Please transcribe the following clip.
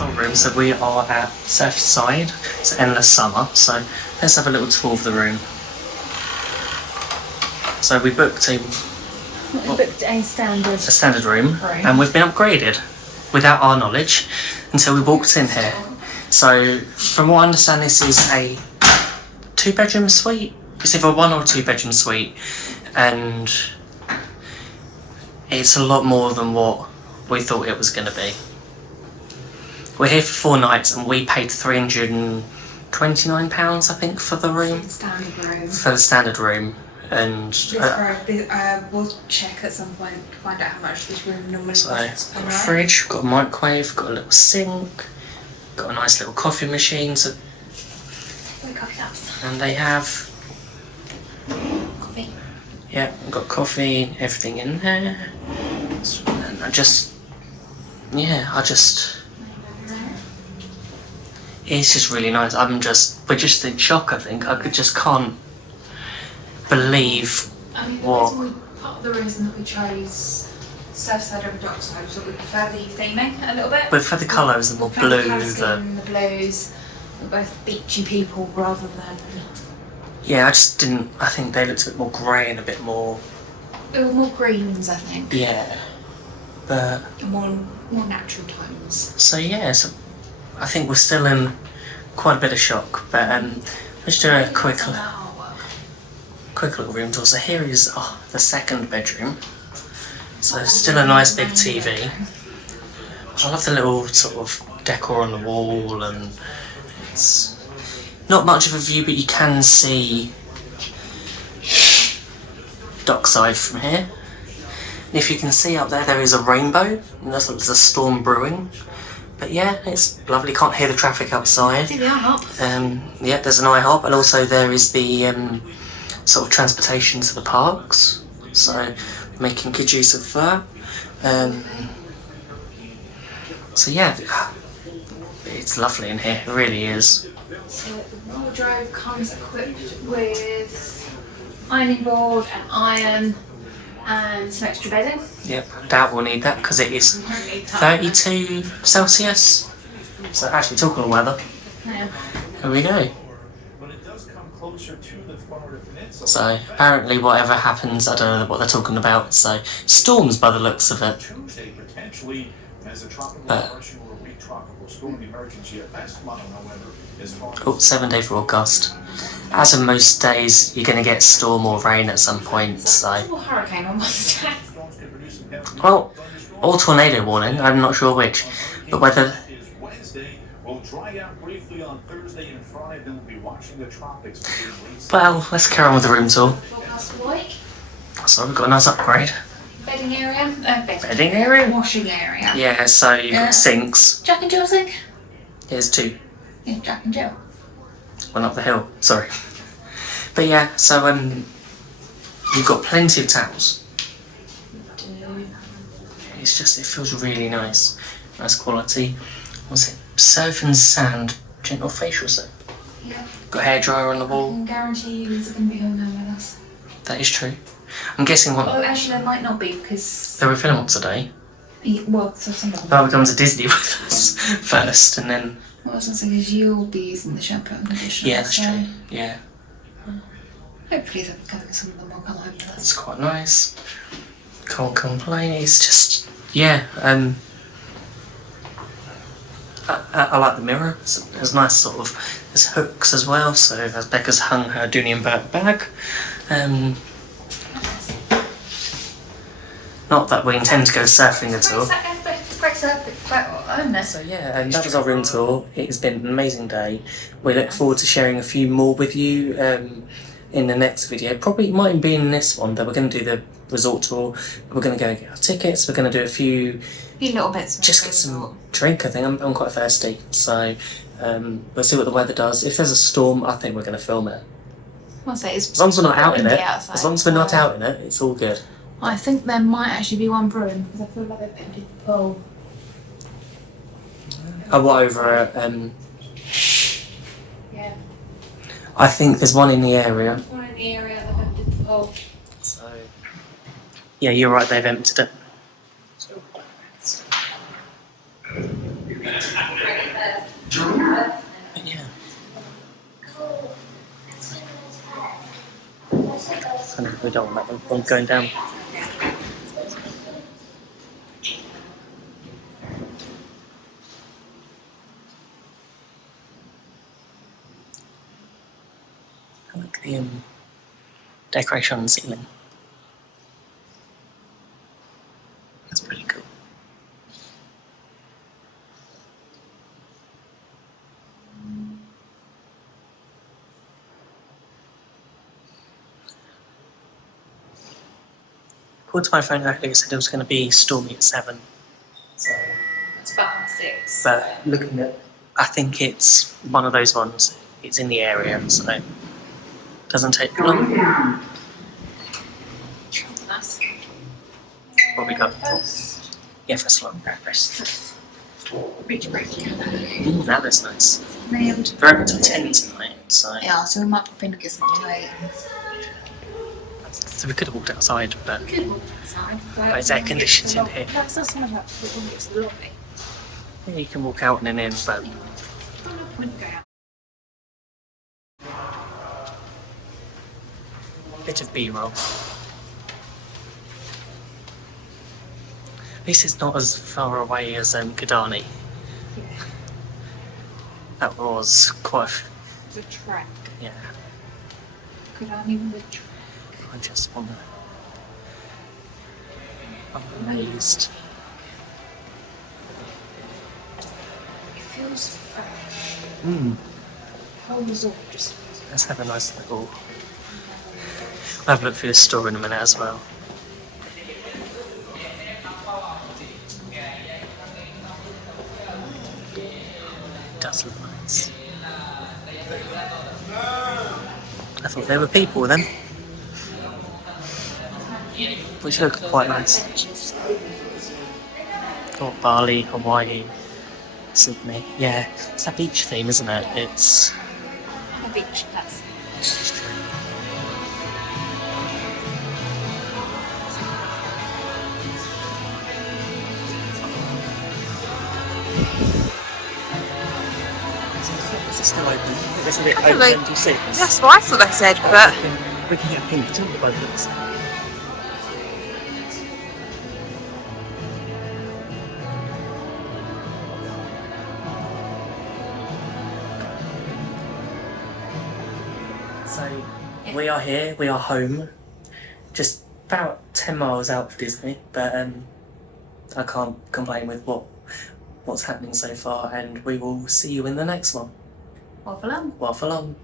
Our room, so we are at Surfside. It's endless summer, so let's have a little tour of the room. So we booked a standard room, and we've been upgraded without our knowledge until we walked in here. So from what I understand, this is a 2-bedroom suite. It's either a 1 or 2-bedroom suite, and it's a lot more than what we thought it was going to be. We're here for 4 nights and we paid £329, I think, for the room. For the standard room. And we'll check at some point to find out how much this room normally costs. So, got a fridge, got a microwave, got a little sink, got a nice little coffee machine. So, coffee cups. And they have coffee. Yeah, got coffee, everything in there. And it's just really nice. We're just in shock, I think. I can't believe part of the reason that we chose Surfside over Dockside was that we prefer the theming a little bit. But for the colours, the more blue, the blues, we're both beachy people rather than... Yeah, I think they looked a bit more grey and a bit more... There were more greens, I think. Yeah. But... More natural tones. So I think we're still in quite a bit of shock, but let's do a quick little room tour. So here is the 2nd bedroom. So still a nice big TV. I love the little sort of decor on the wall, and it's not much of a view, but you can see Dockside from here. And if you can see up there is a rainbow, and there's a storm brewing. But yeah, it's lovely. Can't hear the traffic outside. See the IHOP. Yeah, there's an IHOP, and also there is the sort of transportation to the parks. So making good use of that. So yeah, it's lovely in here. It really is. So the wardrobe comes equipped with ironing board and iron and some extra bedding. Yep, doubt we'll need that because it is 32 Celsius. So actually, talking of weather, here we go. So apparently whatever happens, I don't know what they're talking about, so storms by the looks of it. But 7-day forecast. As in most days, you're going to get storm or rain at some point, so... hurricane on Wednesday. Well, or tornado warning, I'm not sure which. But whether... Well, let's carry on with the room tour. So we've got a nice upgrade. Bedding area. Bedding area? Washing area. Yeah, so you've got sinks. Jack and Jill sink? Here's 2. Yeah, Jack and Jill. Well, up the hill, sorry. But yeah, so you've got plenty of towels. It feels really nice. Nice quality. What's it? Surf and Sand Gentle Facial Soap. Yeah. Got a hairdryer on the wall. I can guarantee you these are going to be home with us. That is true. I'm guessing what... Oh, actually there might not be because... They were filming once a day. Well, so some of them... But we're going to Disney with us first, and then... Well, I was going to say, because you'll be using the shampoo and conditioner. Yeah, that's true. Yeah. Hopefully some of them will come home with us. It's quite nice. Can't complain. It's just... Yeah, I like the mirror. It's nice sort of... There's hooks as well, so as Becca's hung her Dooney and Burke bag. Not that we intend to go surfing at all. So yeah, that was our room tour. It has been an amazing day. We look forward to sharing a few more with you in the next video. Probably might be in this one, but we're going to do the resort tour. We're going to go and get our tickets. We're going to do a few little bits. Just get some drink, I think. I'm quite thirsty. So we'll see what the weather does. If there's a storm, I think we're going to film it. As long as we're not out in it. As long as we're not out in it, it's all good. I think there might actually be one brewing because I feel like they've emptied the pool. Oh, what, over Yeah. I think there's one in the area. One in the area, they've emptied the pool. So, yeah, you're right, they've emptied it. But yeah. Kind of we don't want that one going down. I like the decoration on the ceiling. That's pretty cool. Called to my friend earlier, said it was going to be stormy at 7. So, It's about 6. but looking at, I think it's one of those ones. It's in the area, so it doesn't take long. Nice. What we got? First, Yeah, first one. beach break. That looks nice. Named. We're open till 10 tonight, so Yeah, so we might pop in and get something to eat. we could have walked outside, but We could walk outside. But it's air conditioned in here. No, it's not so much about when it's lobby. yeah, you can walk out and then in, but No point going out. bit of B-roll. At least it's not as far away as Kidani. Yeah. That was quite. The track. Yeah, Could I even the track? I just want to. I'm amazed. It feels fresh. Whole resort just feels Let's have a nice little. I'll have a look through the store in a minute as well. It does look nice. I thought there were people then. Which look quite nice. Oh, Bali, Hawaii, Sydney. Yeah, it's that beach theme, isn't it? It's. a beach person. It's still open. It's a bit Absolutely. open until 6. That's what I thought they said, but We can get pink to the buttons. So we are here, we are home. Just about 10 miles out of Disney, but I can't complain with what's happening so far, and we will see you in the next one. Waffle on. Waffle on.